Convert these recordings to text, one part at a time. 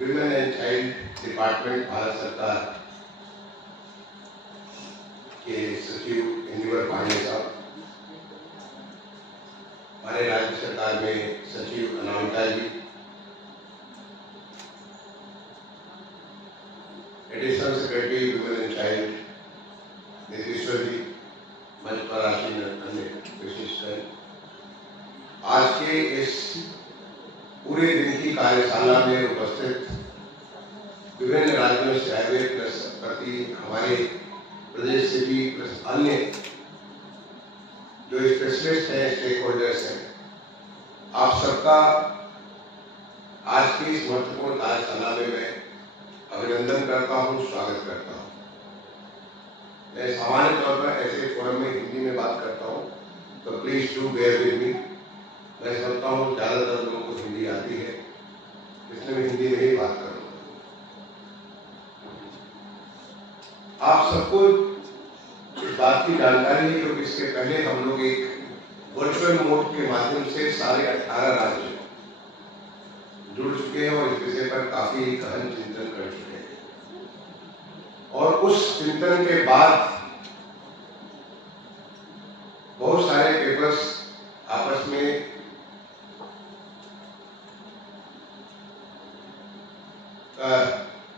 Women and child department Bharat सरकार के सचिव इंदिवर पांडे साहब, हमारे राज्य सरकार में सचिव Anamika ji, additional secretary women and child Nitishwar ji, मंच पर आसीन अन्य विशिष्ट, आज के इस पूरे दिन की कार्यशाला में उपस्थित विभिन्न राज्यों से आए हुए प्लस प्रति हमारे प्रदेश से भी प्लस अन्य जो स्पेशलिस्ट हैं, स्टेक होल्डर्स हैं, आप सबका आज की इस महत्वपूर्ण कार्यशाला में मैं अभिनंदन करता हूं, स्वागत करता हूं। मैं सामान्य तौर पर ऐसे फोरम में हिंदी में बात करता हूं, तो please do bear with me. मैं समझता हूँ ज्यादातर लोगों को हिंदी आती है, इसलिए मैं हिंदी में ही बात करूंगा। आप सबको इस बात की जानकारी है क्योंकि इसके पहले हम लोग एक वर्चुअल मोड के माध्यम से सारे 18 राज्य जुड़ चुके हैं और इस विषय पर काफी गहन चिंतन कर चुके हैं। और उस चिंतन के बाद बहुत सारे पेपर्स आपस में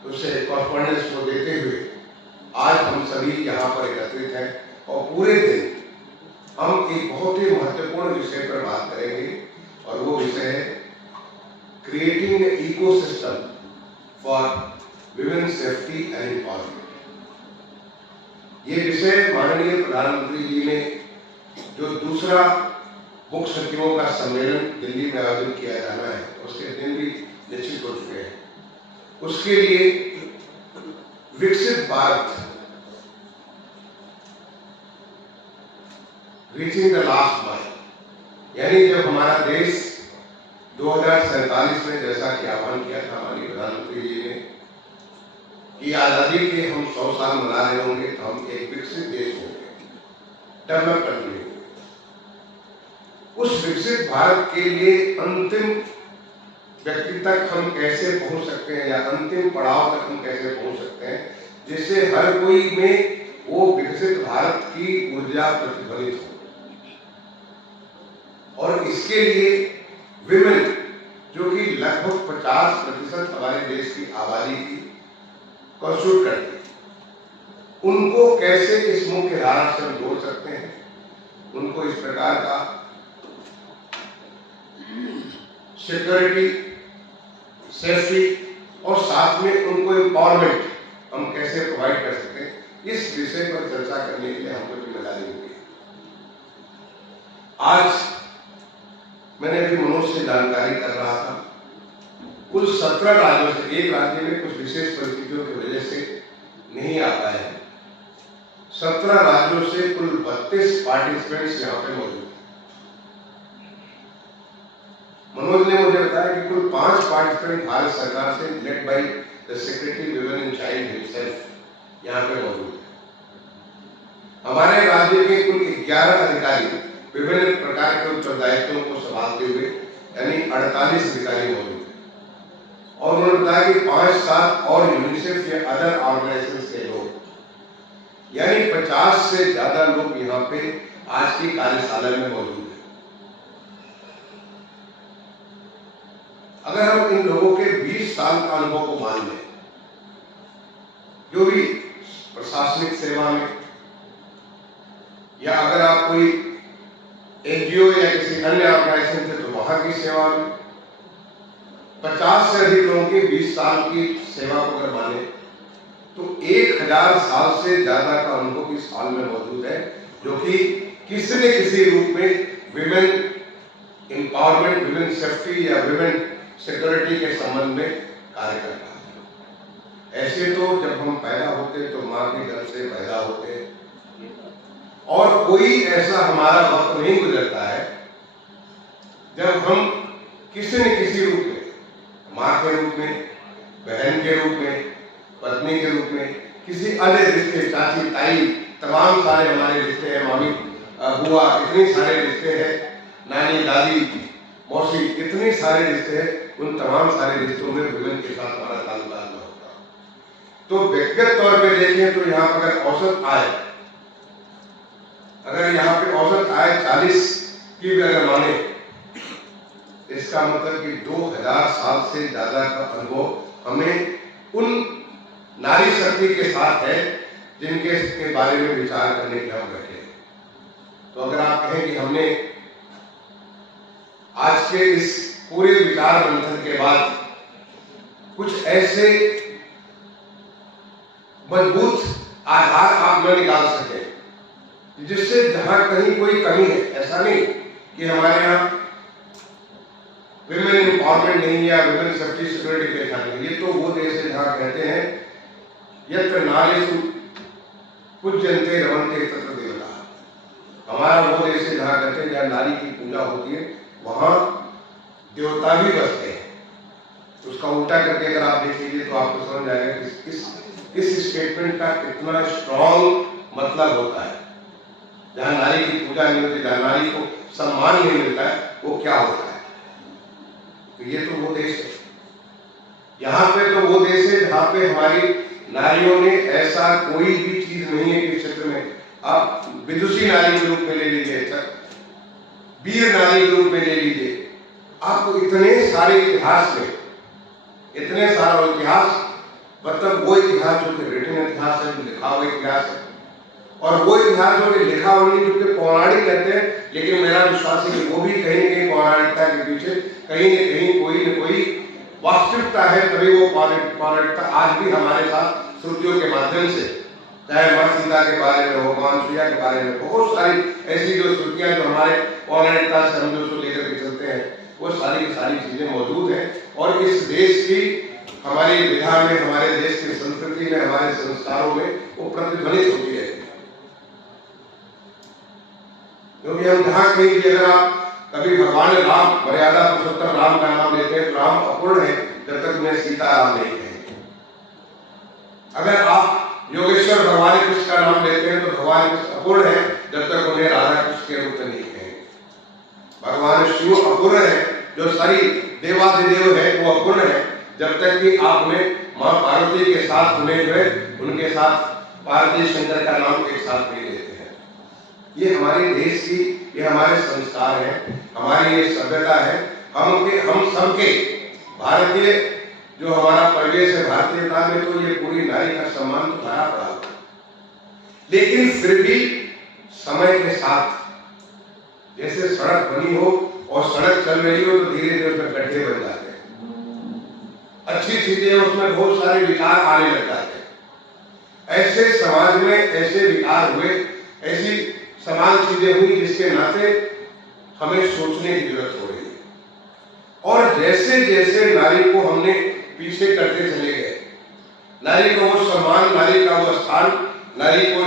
उससे कॉरस्पॉन्डेंस को देते हुए आज हम सभी यहाँ पर एकत्रित हैं और पूरे दिन हम एक बहुत ही महत्वपूर्ण विषय पर बात करेंगे और वो विषय है creating a ecosystem for women safety and empowerment. ये विषय माननीय प्रधानमंत्री जी ने जो दूसरा मुख्य सचिवों का सम्मेलन दिल्ली में आयोजित किया जाना है, उसके दिन भी निश्चित हो चुके हैं। उसके लिए विकसित Bharat reaching the last mile, यानी जब हमारा देश 2047 में जैसा कि आह्वान किया था माननीय प्रधानमंत्री जी ने कि आजादी के हम 100 साल मना रहे होंगे, तो हम एक विकसित देश होंगे, डेवलप कंट्री होंगे। उस विकसित भारत के लिए अंतिम व्यक्ति तक हम कैसे पहुंच सकते हैं या अंतिम पड़ाव तक हम कैसे पहुंच सकते हैं जिससे हर कोई में वो विकसित भारत की ऊर्जा प्रतिफलित हो। और इसके लिए विमेन जो कि लगभग 50% हमारे देश की आबादी की कंस्टिट्यूट करती है, उनको कैसे इस मुख्य धारा से हम जोड़ सकते हैं, उनको इस प्रकार का सिक्योरिटी, सेफ्टी और साथ में उनको एम्पावरमेंट हम कैसे प्रोवाइड कर सकते हैं, इस विषय पर चर्चा करने के लिए हमको जिम्मेदारी होगी। आज मैंने भी मनोज से जानकारी कर रहा था, कुल 17 राज्यों से, एक राज्य में कुछ विशेष परिस्थितियों की वजह से नहीं आ पाए हैं, 17 राज्यों से कुल 32 पार्टिसिपेंट्स यहाँ पे मौजूद हैं। मनोज ने मुझे बताया कि कुल 5 पार्टिसिपेंट भारत सरकार से led by the secretary women and child himself यहाँ पे मौजूद है। हमारे राज्य के कुल 11 अधिकारी विभिन्न प्रकार के उत्तरदायित्वों को संभालते हुए यानी 48 अधिकारी मौजूद है। और उन्होंने बताया कि 5-7 और यूनिसेफ या अदर ऑर्गेनाइजेशंस के लोग यानी 50 से ज्यादा लोग यहाँ पे आज की कार्यशाला में मौजूद है। अगर हम इन लोगों के 20 साल का अनुभव को मान लें, जो भी प्रशासनिक सेवा में या अगर आप कोई एनजीओ या किसी अन्य ऑर्गेनाइजेशन से तो वहां की सेवा में 50 से अधिक लोगों के 20 साल की सेवा को अगर माने तो 1000 साल से ज्यादा का अनुभव इस हाल में मौजूद है, जो कि किसी न किसी रूप में विमेन एम्पावरमेंट, विमेन सेफ्टी या विमेन सिक्योरिटी के संबंध में कार्य कर रहा है। ऐसे तो जब हम पैदा होते तो माँ के गर्भ से पैदा होते और कोई ऐसा हमारा वक्त नहीं गुजरता है जब हम किसी न किसी रूप में, माँ के रूप में, बहन के रूप में, पत्नी के रूप में, किसी अन्य रिश्ते, चाची, ताई, तमाम सारे हमारे रिश्ते हैं, मामी, बुआ, इतने सारे रिश्ते हैं, नानी, दादी, मौसी, इतने सारे रिश्ते हैं उन तमाम सारे रिश्तों में वुमेन के साथ हमारा ताल्लुकात न होता। तो व्यक्तिगत तौर पे देखें तो यहाँ पर अगर औसत आय, अगर यहाँ पे औसत आय 40 की भी अगर माने, इसका मतलब कि 2000 साल से ज्यादा का अनुभव हमें उन नारी शक्ति के साथ है जिनके के बारे में विचार करने के हम बैठे हैं। तो अगर आप कहें कि हमने आज के इस पूरे विचार मंथन के बाद कुछ ऐसे मजबूत आधार आप न निकाल सके जिससे जहां कहीं कोई कमी है, ऐसा नहीं कि हमारे यहाँ विमेन एम्पावरमेंट नहीं या विमेन सेफ्टी सिक्योरिटी के साथ नहीं, ये तो वो देश है जहाँ कहते हैं यत्र नारीषु पूज्यन्ते रमन्ते तत्र देवता। हमारा वो देश है जहाँ कहते हैं जहाँ नारी की पूजा होती है वहां देवता भी बसते हैं। उसका उल्टा करके अगर आप देख लीजिए तो आपको समझ आएगा कि इस स्टेटमेंट का कितना स्ट्रॉन्ग मतलब होता है। जहाँ नारी की पूजा नहीं होती, जहाँ नारी को सम्मान नहीं मिलता है, वो क्या होता है। तो ये तो वो देश है, यहाँ पे तो वो देश है जहाँ पे हमारी नारियों ने ऐसा कोई भी चीज नहीं है कि क्षेत्र में आप विदुषी नारी के रूप में ले लीजिए, वीर नारी के रूप में ले लीजिए, आपको इतने सारे इतिहास में इतने सारा इतिहास, मतलब वो इतिहास जो कि रिटन इतिहास है, जो लिखा हुआ इतिहास है, और वो इतिहास जो कि लिखा हुआ नहीं, जो कि पौराणिक कहते हैं, लेकिन मेरा विश्वास है कि वो भी कहीं न कहीं पौराणिकता के पीछे कहीं न कहीं कोई न कोई वास्तविकता है, तभी वो पौराणिकता आज भी हमारे साथ श्रुतियों के माध्यम से, चाहे माँ सीता के बारे में हो, माँ सूर्या के बारे में, बहुत सारी ऐसी जो श्रुतियां जो हमारे पौराणिकता से हम जो लेकर के चलते हैं, वो सारी की सारी चीजें मौजूद हैं। और इस देश की हमारी विधा में, हमारे देश की संस्कृति में, हमारे संस्कारों में वो प्रतिध्वनित होती है। क्योंकि हम जहाँ कहीं भी अगर आप कभी भगवान राम, मर्यादा पुरुषोत्तम राम का नाम लेते हैं तो राम अपूर्ण है जब तक उन्हें सीता राम नहीं कहेंगे। अगर आप योगेश्वर भगवान कृष्ण का नाम लेते हैं तो भगवान कृष्ण अपूर्ण है जब तक उन्हें राधा कृष्ण के रूप में नहीं कहेंगे। भगवान शिव अपूर्ण है, जो सारी देवाधिदेव है वो अपूर्ण है जब तक कि आप उन्हें माँ पार्वती के साथ उन्हें जो है उनके साथ पार्वती शंकर का नाम एक साथ नहीं लेते हैं। ये हमारे देश की, ये हमारे संस्कार है, हमारी ये सभ्यता है। हम सबके भारतीय जो हमारा परिवेश है, भारतीयता में तो ये पूरी नारी का सम्मान तो भरा पड़ा होता है। लेकिन फिर भी समय के साथ जैसे सड़क बनी हो और सड़क चल रही हो तो धीरे धीरे उसमें गड्ढे बन जाते हैं, अच्छी चीजें उसमें बहुत सारे विकार आने लग जाते हैं। ऐसे समाज में ऐसे विकार हुए, ऐसी समान चीजें हुई जिसके नाते हमें सोचने की जरूरत हो रही है। और जैसे जैसे नारी को हमने पीछे करते चले गए, नारी को वो सम्मान, नारी का वो स्थान, नारी को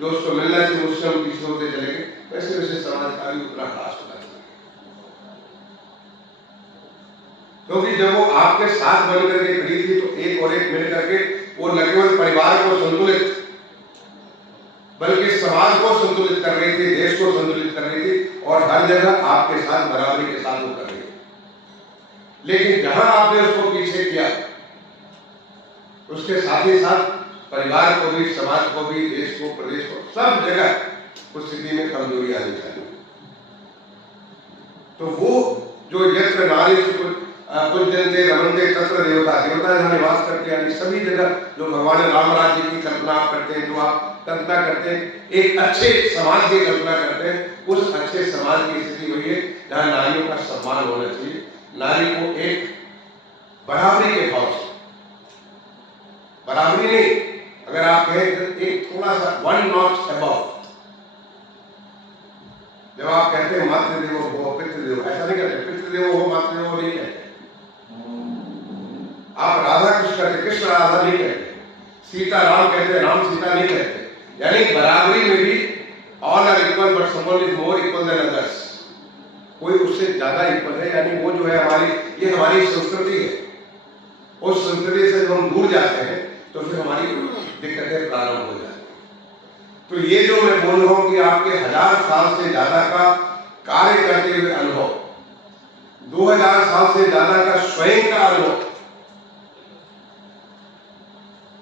जो उसको मिलना चाहिए उससे हम पीछे होते चले गए, वैसे वैसे समाज का भी उतना ह्रास होता है। क्योंकि जब वो आपके साथ बन करके खड़ी थी तो एक और एक मिल करके वो न केवल परिवार को संतुलित बल्कि समाज को संतुलित कर रही थी, देश को संतुलित कर रही थी, और हर जगह आपके साथ बराबरी के साथ वो कर रही थी। लेकिन जहां आपने उसको पीछे किया, उसके साथ ही साथ परिवार को भी, समाज को भी, देश को, प्रदेश को, सब जगह उस स्थिति में कमजोरी आनी चाहिए। तो वो जो यत्र नारीषु पूज्यन्ते रमन्ते तत्र देवता, देवता जहाँ निवास करते हैं, सभी जगह जो भगवान राम राज्य की कल्पना आप करते हैं, जो आप कल्पना करते हैं, एक अच्छे समाज की कल्पना करते हैं, उस अच्छे समाज की स्थिति हुई है जहाँ नारियों का सम्मान होना चाहिए, नारी को एक बराबरी के भाव से, बराबरी नहीं, अगर आप कहें एक थोड़ा सा वन नॉच अबव, जब आप कहते हैं मातृदेवो भव पितृदेवो, ऐसा नहीं कहते, पितृदेवो हो मातृदेवो नहीं कहते। आप राधा कृष्ण कहते, कृष्ण राधा नहीं कहते, सीता राम कहते, राम सीता नहीं कहते। यानी बराबरी में भी all are equal but someone is more equal than others, कोई उससे ज्यादा इक्वल है। यानी वो जो है हमारी, ये हमारी संस्कृति है। उस संस्कृति से जब हम दूर जाते हैं तो फिर हमारी दिक्कतें प्रारंभ हो जाती हैं। तो ये जो मैं बोल रहा हूं कि आपके 1000 साल से ज्यादा का कार्य करते हुए अनुभव, 2000 साल से ज्यादा का स्वयं का अनुभव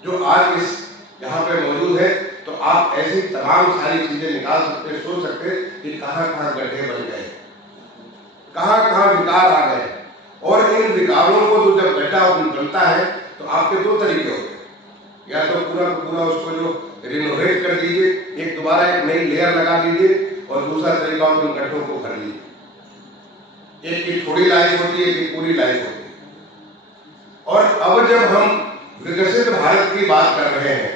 जो आज इस यहाँ पे मौजूद है, तो आप ऐसी तमाम सारी चीजें निकाल सकते, सोच सकते कि कहाँ गड्ढे बन गए, कहाँ विकार आ गए। और इन विकारों को तो जब गड्ढा बनता है तो आपके दो तरीके होते हैं, या तो पूरा उसको जो रिनोवेट कर दीजिए, एक दोबारा एक नई लेयर लगा दीजिए, और दूसरा तरीका उन गड्ढों को भर लीजिए। एक की थोड़ी लाइफ होती है, एक की पूरी लाइफ होती है। और अब जब हम विकसित भारत की बात कर रहे हैं,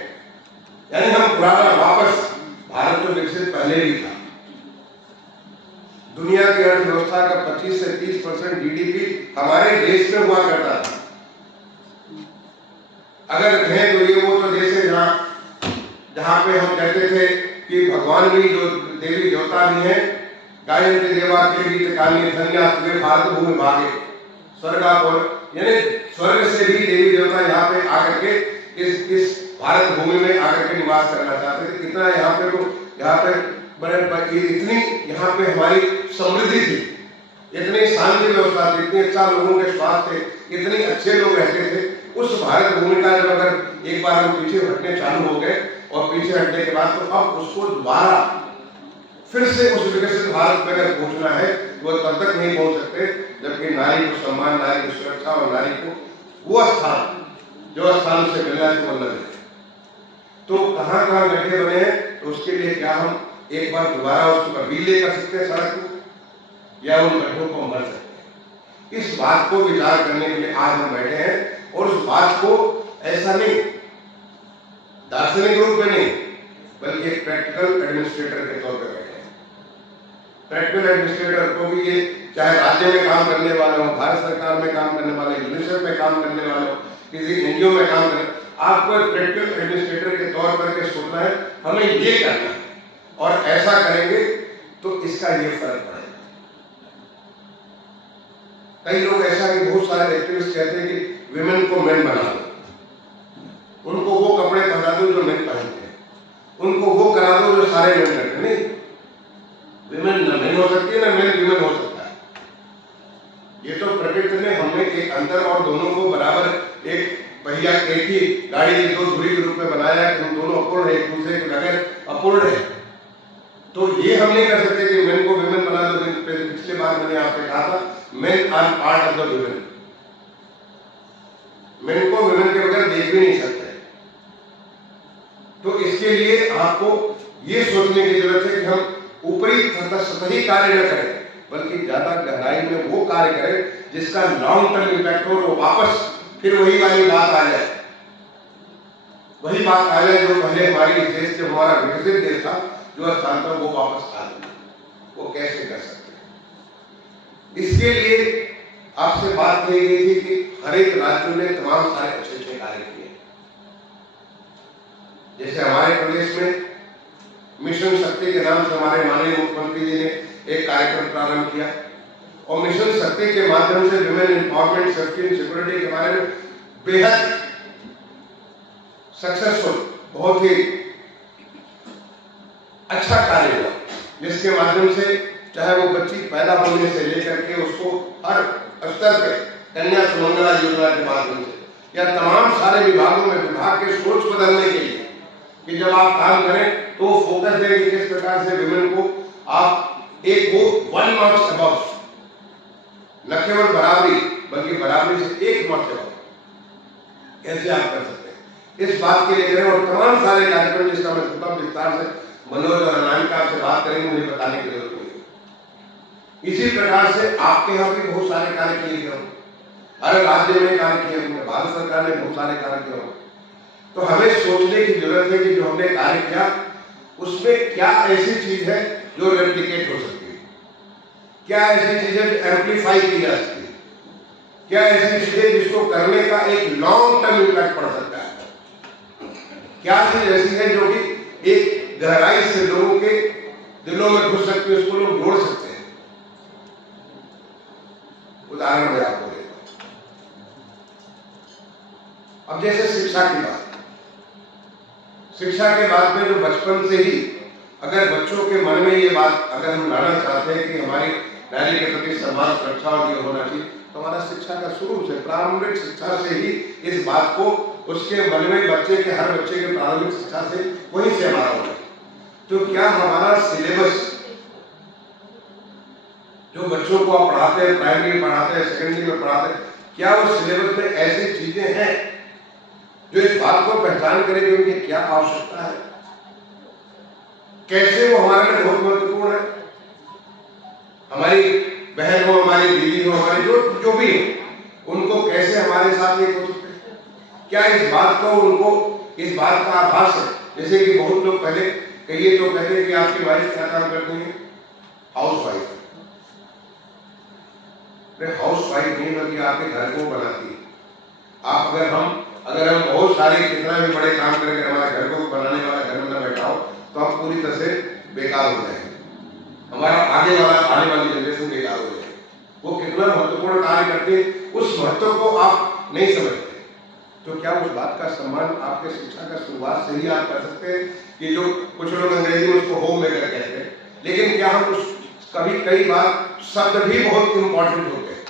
यानी हम पुराना वापस, भारत तो विकसित पहले ही था, दुनिया की अर्थव्यवस्था का 25 से 30% जीडीपी हमारे देश में हुआ करता था। अगर कहें तो ये वो तो देश है जहाँ पे हम कहते थे कि भगवान भी, जो देवी देवता भी है, गायत्री देवा के गीत काली धन्या तुवे भारत भूमि भागे स्वर्गापुर, यानी स्वर्ग से भी देवी देवता यहाँ पे आकर के इस भारत भूमि में आकर के निवास करना चाहते थे। कितना यहाँ पे तो यहाँ पे बड़े इतनी यहाँ पे हमारी समृद्धि थी, इतनी शांति व्यवस्था थी, इतने अच्छा लोगों के स्वास्थ्य थे, इतने अच्छे लोग रहते थे। उस भारत भूमि का जब अगर एक बार हम पीछे हटने चालू हो गए, और पीछे हटने के बाद तो अब उसको दोबारा फिर से उस विकसित भारत में अगर पहुंचना है, वो तब तक नहीं पहुंच सकते जबकि नारी को सम्मान, नारी की सुरक्षा और नारी को वो स्थान जो स्थान से मिलना है वो मिले। तो कहाँ गड्ढे बने हैं, तो उसके लिए क्या हम एक बार दोबारा उसको रीले कर सकते हैं सड़क को, या उन गड्ढों को भर सकते हैं। इस बात को विचार करने के लिए आज हम बैठे हैं, और उस बात को ऐसा नहीं दार्शनिक रूप में नहीं, बल्कि एक प्रैक्टिकल एडमिनिस्ट्रेटर के तौर पर बैठे हैं। प्रैक्टिकल एडमिनिस्ट्रेटर को भी ये, चाहे राज्य में काम करने वाले हो, भारत सरकार में काम करने वाले, यूनिसेफ में काम करने वाले हो, किसी एनजीओ में काम करने, आपको एक प्रैक्टिकल एडमिनिस्ट्रेटर के तौर पर के सोचना है हमें ये करना है, और ऐसा करेंगे तो इसका ये फर्क पड़ेगा। कई लोग ऐसा कि बहुत सारे एक्टिविस्ट कहते हैं कि विमेन को मेन बना दो, उनको वो कपड़े पहना दो जो मेन पहनते हैं, उनको वो करा दो जो सारे मेन करते हैं। नहीं, विमेन न मेन हो सकती है, न मेन विमेन हो सकता है। ये तो प्रकृति ने हमें एक अंतर और दोनों को बराबर एक पहिया, एक ही गाड़ी की दो धुरी के रूप में बनाया है, हम दोनों अपूर्ण है, एक दूसरे के बगैर अपूर्ण है। तो ये हम नहीं कर सकते कि मेन को विमेन बना दो। पिछले बार मैंने आपसे कहा था, men are part of the women, men को विमेन के बगैर देख भी नहीं सकते। तो इसके लिए आपको ये सोचने की जरूरत है कि हम ऊपरी सतही कार्य न करें, बल्कि ज्यादा गहराई में वो कार्य करें जिसका लॉन्ग टर्म इम्पैक्ट हो, और वापस फिर वही वाली बात आ जाए, वही बात आ जाए जो पहले हमारी इस देश से, हमारा विकसित देश था, जो स्थान पर वो वापस आ जाए। वो कैसे कर सकते हैं? इसके लिए आपसे बात कही गई थी कि हर एक राज्य ने तमाम सारे अच्छे कार्य किए। जैसे हमारे प्रदेश में मिशन शक्ति के नाम से हमारे माननीय मुख्यमंत्री जी ने एक कार्यक्रम प्रारंभ किया, और मिशन शक्ति के माध्यम से women empowerment, safety and security के बारे में बेहद सक्सेसफुल, बहुत ही अच्छा कार्य हुआ, जिसके माध्यम से चाहे वो बच्ची पैदा होने से लेकर के उसको हर स्तर पे कन्या सुमंगला योजना के माध्यम से, या तमाम सारे विभागों में विभाग के सोच बदलने के लिए कि जब आप काम करें तो फोकस दें कि किस प्रकार से विमेन को आप एक वो 1 नॉच अबव, न केवल बराबरी बल्कि बराबरी से 1 नॉच अबव कैसे आप कर सकते हैं, इस बात के लिए करें। और तमाम सारे कार्यक्रम जिसका मैं सुनता हूँ विस्तार से मनोज और अनामिका से बात करेंगे, मुझे बताने की जरूरत नहीं। इसी प्रकार से आपके यहाँ भी बहुत सारे कार्य किए गए होंगे, हर राज्य में कार्य किए होंगे, भारत सरकार ने बहुत सारे कार्य किए होंगे। तो हमें सोचने की जरूरत है कि जो हमने कार्य किया उसमें क्या ऐसी चीज है जो रेप्लिकेट हो सकती है, क्या ऐसी चीज है जो एम्पलीफाई की जा सकती है, क्या ऐसी चीज है जिसको करने का एक लॉन्ग टर्म इम्पैक्ट पड़ सकता है, क्या चीज ऐसी है जो कि एक गहराई से लोगों के दिलों में घुस सकती है, उसको लोग जोड़ सकते हैं। उदाहरण मैं आपको देता हूं। अब जैसे शिक्षा की बात, शिक्षा के बाद में जो बचपन से ही अगर बच्चों के मन में ये बात अगर हम लाना चाहते हैं कि हमारी नारी के प्रति सम्मान, सुरक्षा और ये होना चाहिए। तो हमारा शिक्षा का शुरू से, प्रारंभिक शिक्षा से ही इस बात को उसके मन में, बच्चे के, हर बच्चे के प्रारंभिक शिक्षा से वहीं से हमारा होना चाहिए। तो क्या हमारा सिलेबस जो बच्चों को आप पढ़ाते हैं, प्राइमरी में पढ़ाते हैं, सेकेंडरी में पढ़ाते हैं, क्या उस सिलेबस में ऐसी चीजें हैं जो इस बात को पहचान करें कि उनकी क्या आवश्यकता है, कैसे वो हमारे लिए बहुत महत्वपूर्ण है। हमारी बहन हो, हमारी दीदी हो, हमारी जो भी हो, उनको कैसे हमारे साथ एक हो सकते हैं, क्या इस बात को उनको इस बात का आभास है। जैसे कि बहुत लोग पहले कहिए तो कहते हैं कि आपकी वाइफ क्या काम करती है, हाउस वाइफ। हाउस वाइफ नहीं बल्कि आपके घर को बनाती है। आप अगर हम बहुत सारे कितना भी बड़े काम करके हमारे घर को बनाने वाला घर में न बैठा हो तो हम पूरी तरह से बेकार हो जाएंगे, हमारा आने वाली जनरेशन बेकार हो जाएगी। वो कितना महत्वपूर्ण कार्य करते, उस महत्व को आप नहीं समझते। तो क्या उस बात का सम्मान आपके शिक्षा का शुरुआत से ही आप कर सकते हैं कि जो कुछ लोग अंग्रेजी में उसको होम मेकर कहते हैं, लेकिन क्या हम कई बार शब्द भी बहुत इंपॉर्टेंट होते हैं।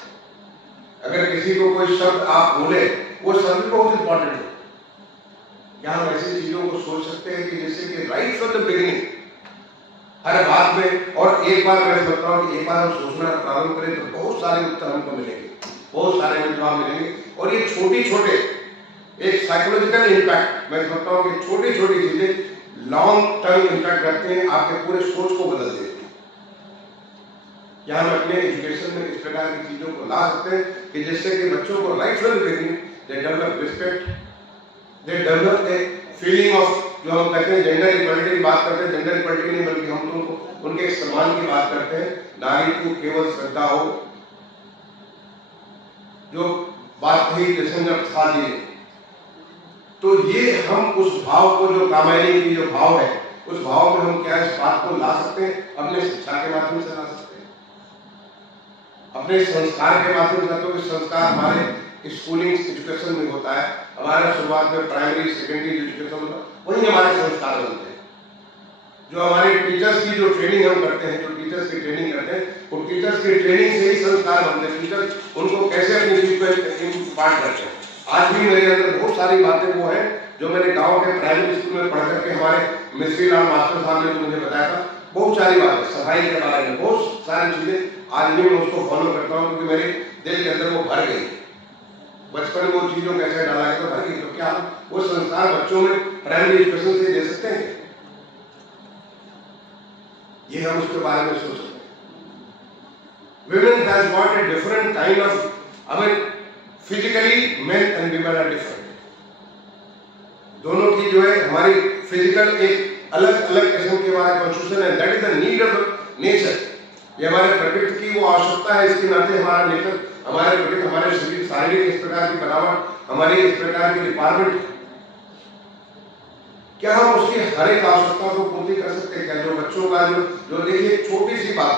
अगर किसी को कोई शब्द आप बोले, वो शब्द बहुत इंपॉर्टेंट है। क्या हम ऐसी चीजों को सोच सकते हैं कि जैसे कि राइट फ्रॉम द बिगिनिंग हर बात में, और एक बार मैं समझता हूँ कि एक बार हम सोचना प्रारंभ करें तो बहुत सारे उत्तर हमको मिलेंगे, बहुत सारे जवाब मिलेंगे। और ये छोटे एक साइकोलॉजिकल इम्पैक्ट, मैं समझता हूँ कि छोटी चीजें लॉन्ग टर्म इम्पैक्ट रखते हैं, आपके पूरे सोच को बदल देते हैं। क्या हम अपने एजुकेशन में इस प्रकार की चीजों को ला सकते हैं कि जिससे कि बच्चों को right from the beginning they develop respect, they develop a feeling of, जो हम कहते हैं जेंडर इक्वालिटी की बात करते हैं, जेंडर इक्वालिटी नहीं बल्कि हम तो उनके सम्मान की बात करते हैं। नारी को केवल श्रद्धा हो, जो बात कही जब था जी, तो ये हम उस भाव को, जो कामायनी की जो भाव है, उस भाव में हम क्या इस बात को ला सकते हैं, अपने शिक्षा के माध्यम से ला सकते हैं, अपने संस्कार के माध्यम से। तो संस्कार हमारे स्कूलिंग एजुकेशन में होता है, हमारे शुरुआत में प्राइमरी सेकेंडरी एजुकेशन में वही हमारे संस्कार बनते हैं। जो हमारे टीचर्स की जो ट्रेनिंग हम करते हैं, जो टीचर्स की ट्रेनिंग करते हैं, वो टीचर्स की ट्रेनिंग से ही संस्कार बनते हैं। टीचर्स उनको कैसे अपनी चीज को इम्पार्ट करते हैं। आज भी मेरे अंदर बहुत सारी बातें वो है जो मैंने गांव के प्राइमरी स्कूल में पढ़ करके हमारे मिस्त्री लाल मास्टर साहब ने मुझे बताया था। बहुत सारी बातें सफाई के बारे में, बहुत सारी चीजें आज भी मैं उसको फॉलो करता हूँ, क्योंकि मेरे दिल के अंदर वो भर गई। बचपन में वो चीजों कैसे डाला गया तो भर गई। तो क्या वो संस्कार बच्चों में प्राइमरी एजुकेशन से दे सकते हैं? ये हम उसके बारे में सोच सकते हैं। Women has got a different kind of, I mean, physically men and women are different. दोनों की जो है हमारी फिजिकल एक अलग अलग किस्म की हमारा कॉन्स्टिट्यूशन है। That is the need of nature. ये हमारे प्रकृति की वो आवश्यकता है। इसके नाते हमारा नेचर, हमारे प्रकृति, हमारे शरीर, शारीरिक इस प्रकार की बनावट, हमारी इस प्रकार की डिपार्टमेंट, क्या हम उसकी हर एक आवश्यकता को पूर्ति कर सकते हैं? क्या जो बच्चों का जो देखिए छोटी सी बात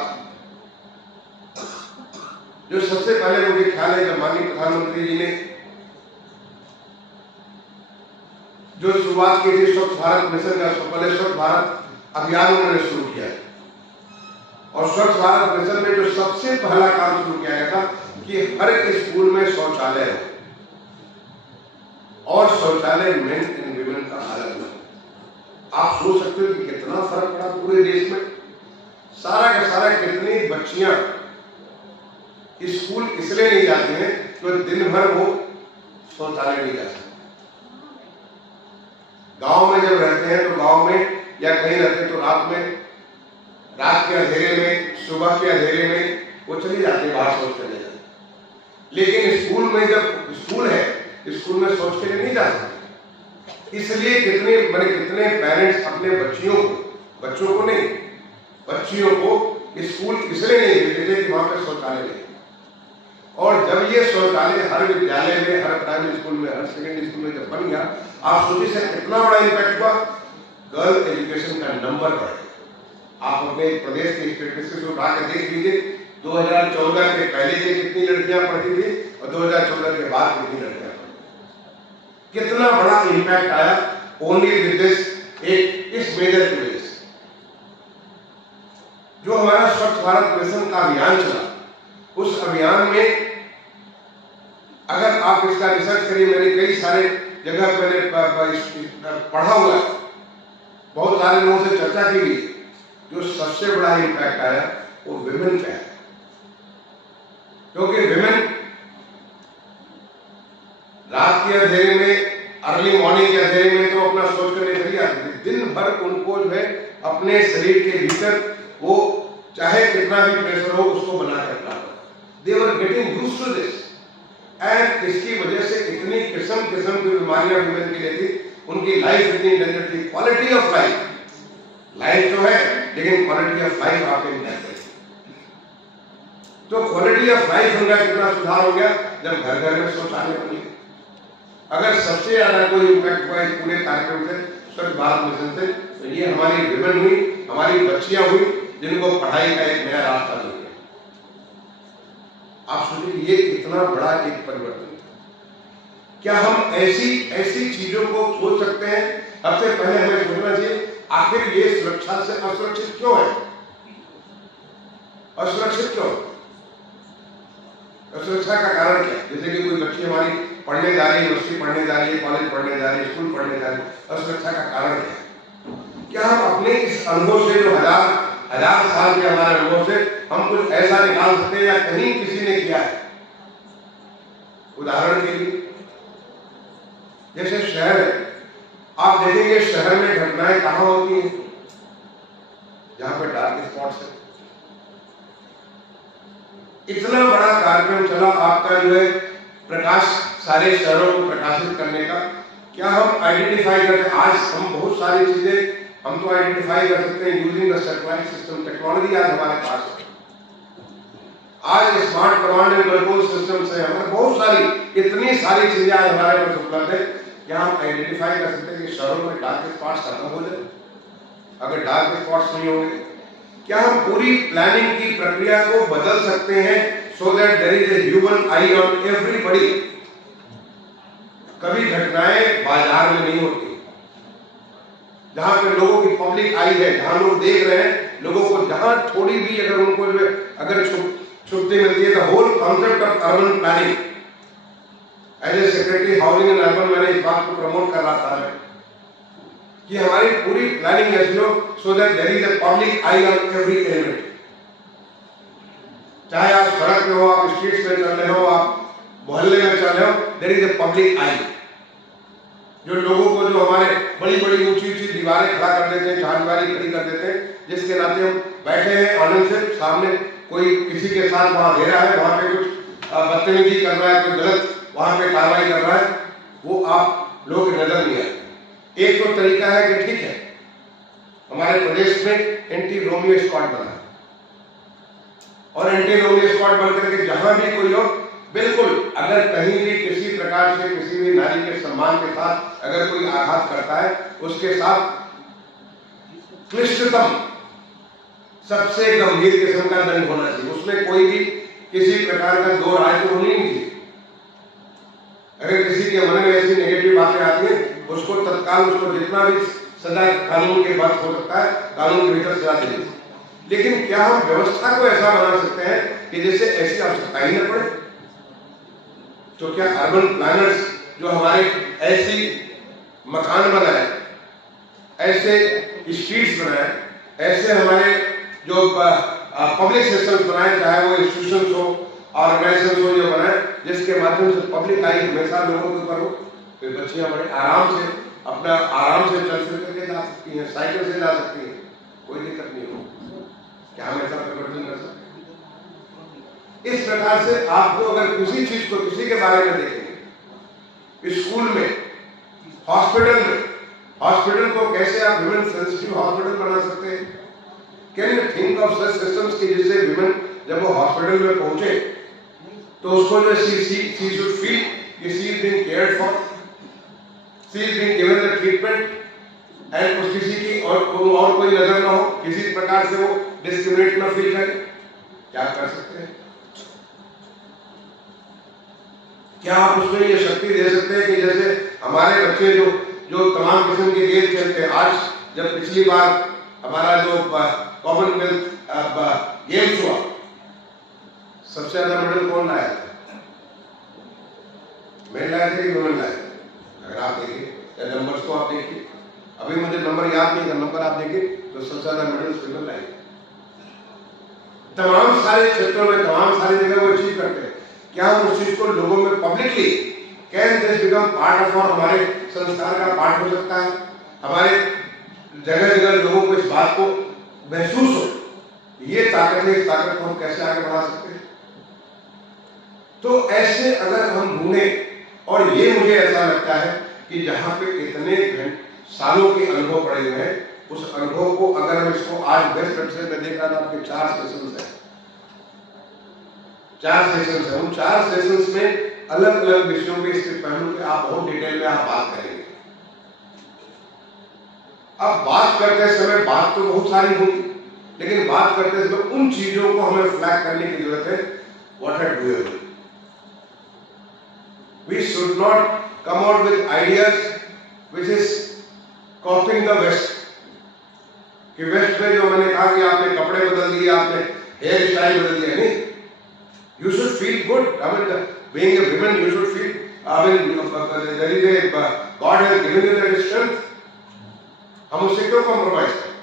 जो सबसे पहले मुझे ख्याल है, जब माननीय प्रधानमंत्री जी ने जो शुरुआत की थी स्वच्छ भारत मिशन का, पहले स्वच्छ भारत अभियान उन्होंने शुरू किया, और स्वच्छ भारत मिशन में जो सबसे पहला काम शुरू किया गया था कि हर एक स्कूल में शौचालय हो, और शौचालय मेन एंड विमेन का अलग हो। आप सोच सकते हो कि कितना फर्क पड़ा पूरे देश में। सारा का सारा कितनी बच्चियां स्कूल इसलिए नहीं जाती हैं तो दिन भर वो शौचालय नहीं जा सकती। गांव में जब रहते हैं तो गांव में या कहीं रहते तो रात के अंधेरे में, सुबह के अंधेरे में वो चली जाती है बाहर शौच करने जाती। लेकिन स्कूल में जब स्कूल है, स्कूल में शौच के लिए नहीं जा सकते। इसलिए कितने पेरेंट्स अपने बच्चियों को स्कूल इसलिए नहीं भेजते कि वहां पे शौचालय नहीं। और जब ये शौचालय हर विद्यालय में, हर प्राइमरी स्कूल में, हर सेकेंडरी स्कूल में जब बन गया, आप सोचिए सर कितना बड़ा इम्पैक्ट हुआ। गर्ल एजुकेशन का नंबर बढ़ गया। आप अपने प्रदेश के स्टेटिस्टिक्स उठा के देख लीजिए, 2014 के पहले से कितनी लड़कियां पढ़ती थी और 2014 के बाद कितनी लड़कियां पढ़ती। कितना बड़ा इम्पैक्ट आया ओनली विद दिस, इस मेजर की वजह से। जो जो हमारा स्वच्छ भारत मिशन का अभियान चला, उस अभियान में अगर आप इसका रिसर्च करिए, मैंने कई सारे जगह मैंने पढ़ा हुआ है, बहुत सारे लोगों से चर्चा की गई, जो सबसे बड़ा इम्पैक्ट आया वो विमेन का है। क्योंकि विमेन रात के अंधेरे में, अर्ली मॉर्निंग के अंधेरे में तो अपना सोच कर नहीं आती थी, दिन भर उनको जो है अपने शरीर के भीतर वो चाहे कितना भी प्रेशर हो उसको बना कर रखना। They were getting used to this, and इसकी वजह से इतनी किस्म किस्म की बीमारियां विमेन के लिए थी, उनकी लाइफ इतनी डेंजर थी। क्वालिटी ऑफ लाइफ तो है, लेकिन क्वालिटी ऑफ लाइफ आपके नहीं। तो क्वालिटी ऑफ लाइफ उनका कितना सुधार हो गया जब घर घर में शौचालय बनी। अगर सबसे ज्यादा कोई इम्पैक्ट हुआ इस पूरे कार्यक्रम से, स्वच्छ भारत मिशन से, तो ये हमारी विमेन हुई, हमारी बच्चियां हुई, जिनको पढ़ाई का एक नया रास्ता मिल गया। आप सोचिए ये कितना बड़ा एक परिवर्तन था। क्या हम ऐसी चीजों को सोच सकते हैं? सबसे पहले हमें सोचना चाहिए आखिर ये सुरक्षा से असुरक्षित क्यों है? असुरक्षित क्यों? असुरक्षा का कारण क्या है? जैसे कि कोई बच्ची हमारी पढ़ने जा रही है, यूनिवर्सिटी पढ़ने जा रही है, कॉलेज पढ़ने जा रही है, स्कूल पढ़ने जा रही है, असुरक्षा का कारण क्या है? क्या हम अपने इस अनुभव से, जो हजार साल के हमारे अनुभव से, हम कुछ ऐसा निकाल सकते हैं या कहीं किसी ने किया है? उदाहरण के लिए जैसे शहर है, आप देखेंगे शहर में घटनाएं कहां होती हैं? जहां पे डार्क स्पॉट्स है। इतना बड़ा कार्यक्रम चला आपका जो है प्रकाश, सारे शहरों को प्रकाशित करने का। क्या हम आइडेंटिफाई करते हैं? आज हम बहुत सारी चीजें हम तो आइडेंटिफाई कर सकते हैं using the satellite system. Technology आज हमारे पास है। आज smart command and control system से हमारे बहुत सारी, इतनी सारी चीजें आज हमारे पास उपलब्ध है। क्या हम आइडेंटिफाई कर सकते हैं कि शहरों में डार्क स्पॉट्स खत्म हो जाए? अगर डार्क स्पॉट्स नहीं होंगे, क्या हम पूरी प्लानिंग की प्रक्रिया को बदल सकते हैं so that there is a human eye on everybody? कभी घटनाएं बाजार में नहीं होती, जहां पे लोगों की पब्लिक आई है, जहां लोग देख रहे हैं, लोगों को जहां थोड़ी भी अगर उनको अगर छुट्टी मिलती है, the whole concept of urban planning. As a secretary housing and urban मैंने इस बात को प्रमोट कर रहा था कि हमारी पूरी प्लानिंग ऐसी हो so that there is a public eye on every element. चाहे आप सड़क में हो, आप स्ट्रीट्स में चल रहे हो, आप मोहल्ले में चल रहे हो, देयर इज अ पब्लिक आई। जो लोगों को, जो हमारे बड़ी बड़ी ऊंची ऊंची दीवारें खड़ा कर देते हैं, चारदीवारी खड़ी कर देते हैं, जिसके नाते हम बैठे हैं आनंद से, सामने कोई किसी के साथ वहां दे रहा है, वहां पे कुछ बदतमीजी कर रहा है, कोई गलत वहां पे कार्रवाई कर रहा है, वो आप लोगों की नजर नहीं आए। एक तो तरीका है कि ठीक है, हमारे प्रदेश में एंटी रोमियो स्क्वाड बना है, और एंटी रोमियो स्क्वाड बन करके जहां भी कोई हो, बिल्कुल अगर कहीं भी किसी प्रकार से किसी भी नारी के सम्मान के साथ अगर कोई आघात करता है, उसके साथ क्लिष्टतम, सबसे गंभीर किस्म का दंड होना चाहिए। उसमें कोई भी किसी प्रकार का दो राय तो होनी नहीं चाहिए। अगर किसी के मन में ऐसी नेगेटिव बातें आती है, उसको तत्काल, उसको जितना भी सजा कानून के बाद हो सकता है, कानून के भीतर सजा देनी। लेकिन क्या हम व्यवस्था को ऐसा बना सकते हैं कि जिससे ऐसी आवश्यकता ही न पड़े? तो क्या अर्बन प्लानर्स जो हमारे ऐसी मकान बनाए, ऐसे स्ट्रीट्स बनाए, ऐसे हमारे जो पब्लिक सिस्टम्स बनाए, चाहे वो इंस्टीट्यूशंस हो, ऑर्गेनाइजेशन हो, जो बनाए जिसके माध्यम से पब्लिक आई हमेशा लोगों के ऊपर हो, फिर बच्चियां बड़े आराम से अपना आराम से चल फिर करके जा सकती हैं, साइकिल से जा सकती हैं, कोई दिक्कत नहीं हो। क्या हम ऐसा परिवर्तन कर सकते हैं? इस प्रकार से आपको अगर किसी चीज को, किसी के बारे में देखेंगे, स्कूल में, हॉस्पिटल को कैसे आप विमेन सेंसिटिव हॉस्पिटल बना सकते हैं? Can you think of such systems कि जिससे विमेन जब वो हॉस्पिटल में पहुंचे तो उसको जो शी शुड फील कि she is being cared for, she is being given the treatment, and उस किसी की और कोई नजर ना हो, किसी प्रकार से वो डिस्क्रिमिनेट ना फील करे। क्या कर सकते हैं? क्या आप उसमें ये शक्ति दे सकते हैं कि जैसे हमारे बच्चे जो तमाम किस्म के गेम खेलते हैं, आज जब पिछली बार हमारा जो कॉमनवेल्थ गेम्स हुआ, सबसे ज्यादा मेडल कौन लाया था? मेन लाए थे कि वुमेन लाए थे? अगर आप देखिए या नंबर्स को आप देखिए, अभी मुझे नंबर याद नहीं, नंबर आप देखिए तो सबसे ज्यादा मेडल्स वुमेन लाए। तमाम सारे क्षेत्रों में, तमाम सारी जगह वो अचीव करते हैं। क्या हम उस चीज को लोगों में publicly can this become part of, और हमारे संस्कार का पार्ट हो सकता है, हमारे जगह जगह लोगों को इस बात को महसूस हो, ये ताकत है, इस ताकत को हम कैसे आगे बढ़ा सकते हैं। तो ऐसे अगर हम ढूंढे, और ये मुझे ऐसा लगता है कि जहां पे इतने सालों के अनुभव पड़े हुए हैं, उस अनुभव को अगर हम इसको आज बेस्ट प्रैक्टिस में देख रहा था, आपके 4 सेशंस है, 4 सेशंस है, उन 4 सेशंस में अलग अलग विषयों पे, इसके पहलू पे आप बहुत डिटेल में आप बात करेंगे। अब बात करते समय बात तो बहुत सारी होगी, लेकिन बात करते समय उन चीजों को हमें फ्लैग करने की जरूरत है। What are doable, we should not come out with ideas which is copying the west, कि वेस्ट में जो मैंने कहा कि आपने कपड़े बदल दिए, आपने हेयर स्टाइल बदल दिया, नहीं, you should feel good. I mean, being a woman, you should feel, I mean, there is a, God has given you that strength. हम उससे क्यों कॉम्प्रोमाइज करें?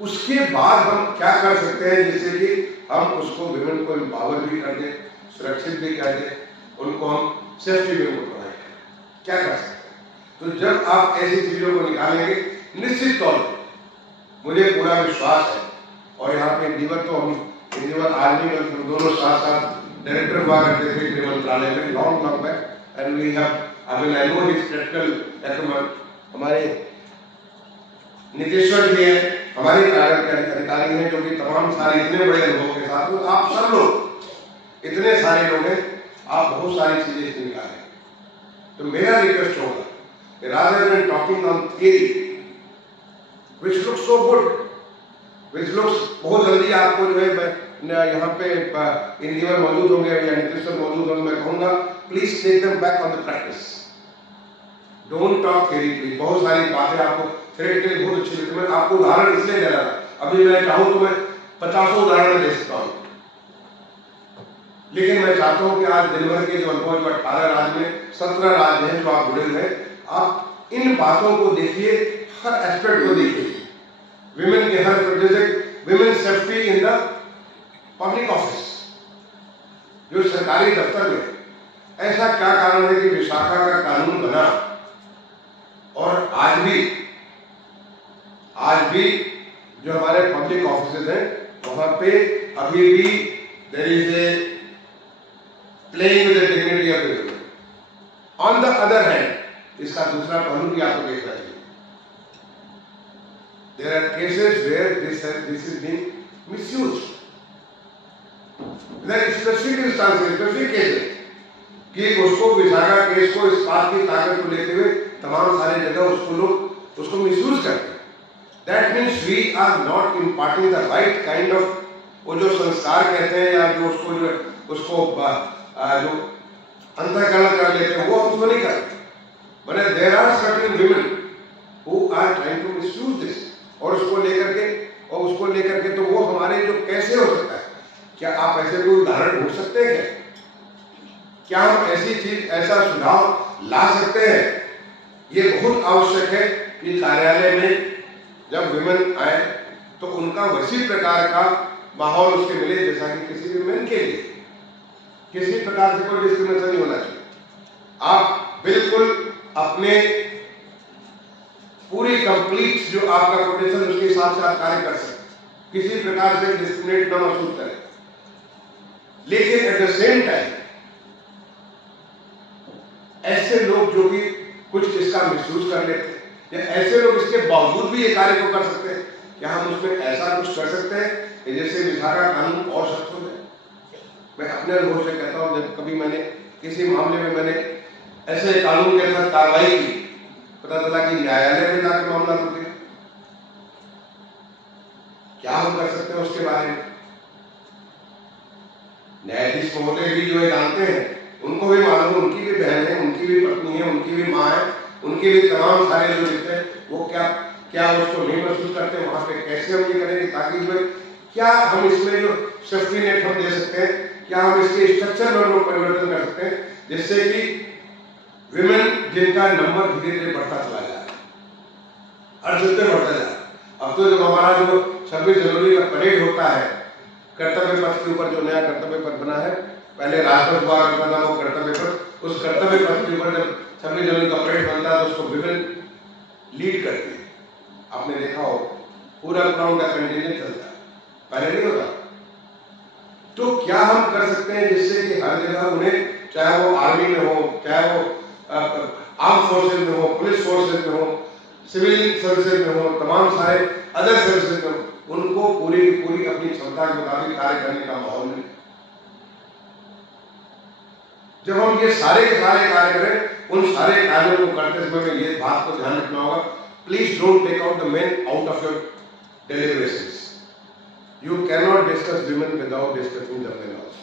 उसके बाद हम क्या कर सकते हैं जिससे कि हम उसको विमेन को एम्पावर भी कर दें, सुरक्षित भी कर दें, उनको हम सेफ्टी भी उनको प्रोवाइड करें, क्या कर सकते हैं? तो जब आप ऐसी चीजों को निकालेंगे, निश्चित तौर पर मुझे पूरा विश्वास है, और यहाँ पे इंडिवर तो हम इंडिवर आर्मी में हम दोनों साथ साथ डायरेक्टर हुआ करते थे गृह मंत्रालय में, long back, and we have, I mean I know his practical activity. हमारे निदेशक भी हैं, हमारे अधिकारी हैं, जो कि तमाम सारे इतने बड़े अनुभव के साथ, तो आप सब लोग इतने सारे लोग हैं, आप बहुत सारी चीजें इसमें निकालें। तो मेरा रिक्वेस्ट होगा कि rather than talking on theory which looks so good, which looks, बहुत जल्दी आपको जो है यहाँ पे इंडिवर मौजूद होंगे या नीतीश सर मौजूद होंगे, मैं कहूँगा please take them back on the practice, don't talk theory please. बहुत सारी बातें आपको थ्योरी के लिए बहुत अच्छी लगती है, मैं आपको उदाहरण इसलिए दे रहा था, अभी मैं चाहूँ तो मैं 50 उदाहरण दे सकता हूँ, लेकिन मैं चाहता हूँ कि आज दिन भर के जो अनुभव, जो 18 राज्य में 17 राज्य हैं जो आप जुड़े हुए हैं, आप इन बातों को देखिए, हर एस्पेक्ट को देखिए, विमेन के हर women safety in the public office, जो सरकारी दफ्तर में, ऐसा क्या कारण है कि विशाखा का कानून बना और आज भी जो हमारे पब्लिक ऑफिस हैं वहां पे अभी भी there is a playing with the dignity of the women. On the other hand, इसका दूसरा पहलू भी आपको देखना चाहिए। There are cases where this is being misused. There are specific instances, specific cases, कि उसको विशाखा केस को इस बात की ताकत को लेते हुए तमाम सारे जगह उसको लोग उसको मिसयूज करते हैं। That means we are not imparting the right kind of, वो जो संस्कार कहते हैं या जो उसको जो अंतःकरण कर लेते हैं, वो हम उसको नहीं करते। But there are certain women who are trying to misuse this, और उसको लेकर के तो वो हमारे जो कैसे हो सकता है, क्या आप ऐसे कोई उदाहरण ढूंढ सकते हैं क्या हम ऐसी चीज, ऐसा सुझाव ला सकते हैं? ये बहुत आवश्यक है कि कार्यालय में जब विमेन आए तो उनका वैसी प्रकार का माहौल उसके मिले जैसा कि किसी भी मेन के लिए किसी प्रकार से कोई डिस्क्रिमिनेशन नहीं होना चाहिए। आप बिल्कुल अपने पूरी कंप्लीट जो आपका पोटेंशियल, उसके हिसाब से आप कार्य कर सकते, किसी प्रकार से डिस्क्रिमिनेट न महसूस करें। लेकिन एट द सेम टाइम ऐसे लोग जो कि कुछ इसका मिसयूज कर लेते हैं, या ऐसे लोग इसके बावजूद भी ये कार्य को कर सकते हैं, क्या हम उसमें ऐसा कुछ कर सकते हैं कि जैसे विशाखा कानून और सख्त हो जाए? मैं अपने अनुभव से कहता हूँ, जब कभी मैंने किसी मामले में मैंने ऐसे कानून के तहत कार्रवाई की, पता चला कि न्यायालय में जाकर मामला रुक गया। क्या हम कर सकते हैं उसके बारे में? न्यायाधीश महोदय भी जो है जानते हैं, उनको भी मालूम, उनकी भी बहन है, उनकी भी पत्नी है, उनकी भी माँ है, उनके भी तमाम सारे जो रिश्ते हैं, वो क्या क्या उसको नहीं महसूस करते, वहां पे कैसे हम ये करेंगे ताकि जो क्या हम इसमें जो सेफ्टी नेट हम दे सकते हैं, क्या हम इसके स्ट्रक्चर में लोग परिवर्तन कर सकते हैं जिससे कि विमेन जिनका नंबर धीरे धीरे बढ़ता चला जाए, हर क्षेत्र में बढ़ता जाए। अब तो जब हमारा जो 26 जनवरी का परेड होता है, कर्तव्य पथ के ऊपर जो नया कर्तव्य पथ बना है, पहले राजपथ हुआ करता था वो कर्तव्य पथ, उस कर्तव्य पथ के ऊपर जब 26 जनवरी का परेड बनता है तो उसको विमेन लीड करती है। आपने देखा हो पूरा ग्राउंड का कंटिन्यू चलता है, पहले नहीं होता। तो क्या हम कर सकते हैं जिससे कि हर जगह उन्हें, चाहे वो आर्मी में हो, चाहे वो आर्म फोर्सेज में हो, पुलिस फोर्सेज में हो, सिविल सर्विसेज में हो, तमाम सारे अदर सर्विसेज में, उनको पूरी पूरी अपनी क्षमता के मुताबिक कार्य करने का माहौल मिले। जब हम ये सारे के सारे कार्य करें, उन सारे कार्यों को करते समय में ये बात को ध्यान रखना होगा, please don't take out the men out of your deliberations. You cannot discuss women without discussing the men also.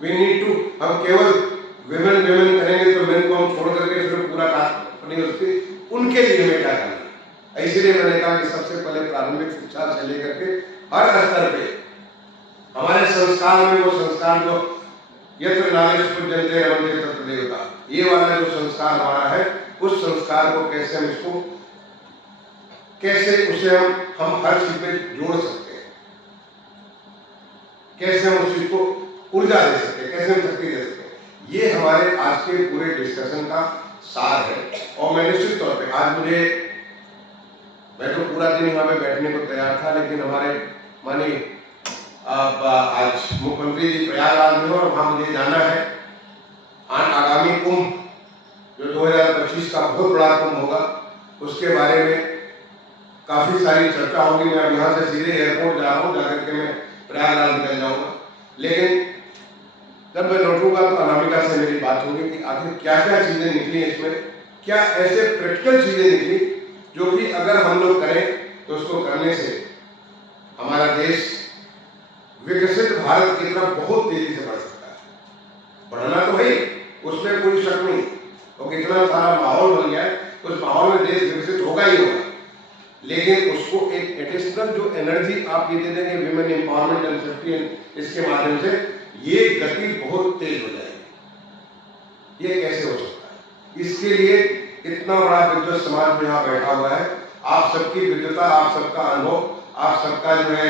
We need to, हम केवल women करेंगे तो men को हम छोड़ करके फिर पूरा काम नहीं हो सकती, उनके लिए हमें क्या करना है। इसीलिए मैंने कहा कि सबसे पहले प्रारंभिक शिक्षा से लेकर के हर स्तर पे हमारे संस्कार में वो संस्कार जो यत्र नारीष्ट जनते रमते तत्र देवता, ये वाला जो संस्कार हमारा है, उस संस्कार को कैसे हम इसको, कैसे उसे हम हर चीज में जोड़ सकते हैं, कैसे हम उस चीज को ऊर्जा दे सकते हैं, कैसे हम शक्ति दे सकते हैं, ये हमारे आज के पूरे डिस्कशन का सार है। और मैं निश्चित तौर पे आज मैं तो पूरा दिन यहाँ पे बैठने को तैयार था, लेकिन हमारे माननीय आज मुख्यमंत्री जी प्रयागराज में और वहां मुझे जाना है। आगामी कुंभ जो 2025 का बहुत बड़ा कुंभ होगा, उसके बारे में काफी सारी चर्चा होगी। मैं अब यहाँ से सीधे एयरपोर्ट जा रहा हूँ, जाकर के मैं प्रयागराज निकल जाऊंगा, लेकिन जब मैं लौटूंगा तो अनामिका से मेरी बात होगी कि आखिर क्या क्या चीजें निकली इसमें, क्या ऐसे प्रैक्टिकल चीजें निकली जो कि अगर हम लोग करें तो उसको करने से हमारा देश विकसित भारत की तरफ बहुत तेजी से बढ़ सकता है। बढ़ना तो है, उसमें कोई शक नहीं, तो कितना सारा माहौल बन गया है, उस माहौल में देश विकसित होगा ही होगा, लेकिन उसको एक एडिशनल जो एनर्जी आप ये दे देंगे women empowerment and safety and इसके माध्यम से, ये गति बहुत तेज हो जाएगी। ये कैसे हो सकता है? इसके लिए इतना बड़ा विद्वत समाज में यहाँ बैठा हुआ है, आप सबकी विद्वता, आप सबका अनुभव, आप सबका जो है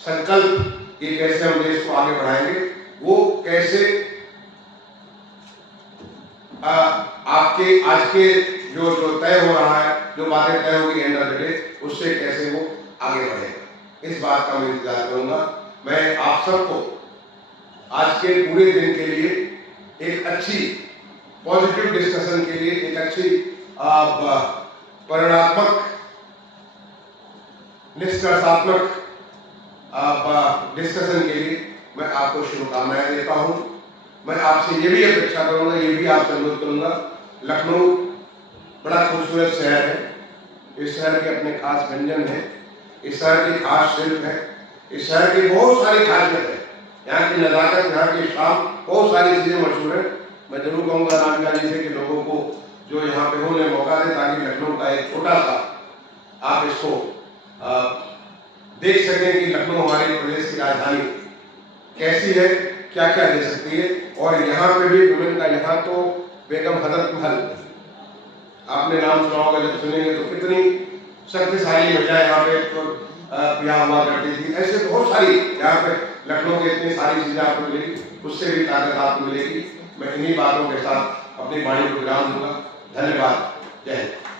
संकल्प कि कैसे हम देश को आगे बढ़ाएंगे, वो कैसे आपके आज के जो तय हो रहा है, जो बातें तय होगी एंड ऑफ द डे, उससे कैसे वो आगे बढ़ेगा, इस बात का मैं इंतजार करूंगा। मैं आप सबको आज के पूरे दिन के लिए एक अच्छी पॉजिटिव डिस्कशन के लिए, एक अच्छी परिणात्मक निष्कर्षात्मक डिस्कशन के लिए मैं आपको शुभकामनाएं देता हूं। मैं आपसे ये भी अपेक्षा करूंगा, ये भी आपसे अनुरोध करूंगा, लखनऊ बड़ा खूबसूरत शहर है, इस शहर के अपने खास व्यंजन है, इस शहर की खास शिल्प है, इस शहर की बहुत सारी खासियत है, यहाँ की नजाकत, यहाँ की शाम, बहुत सारी चीजें मशहूर है। मैं जरूर कहूँगा रामिका जी से कि लोगों को जो यहाँ पे होने मौका दे, ताकि लखनऊ का एक छोटा सा आप इसको देख सकें कि लखनऊ हमारे प्रदेश की राजधानी कैसी है, क्या क्या दे सकती है। और यहाँ पे भी वुमेन का, यहाँ तो बेगम हजरत महल आपने नाम सुना होगा, जब सुनेंगे तो कितनी शक्तिशाली महिलाएं यहाँ पे तो ब्याह हुआ करती थी। ऐसे बहुत सारी यहाँ पे लखनऊ की इतनी सारी चीजें आपको मिलेगी, उससे भी ताकत आपको मिलेगी। मैं इन्हीं बातों के साथ अपनी वाणी को विराम दूंगा। धन्यवाद, जय हिंद।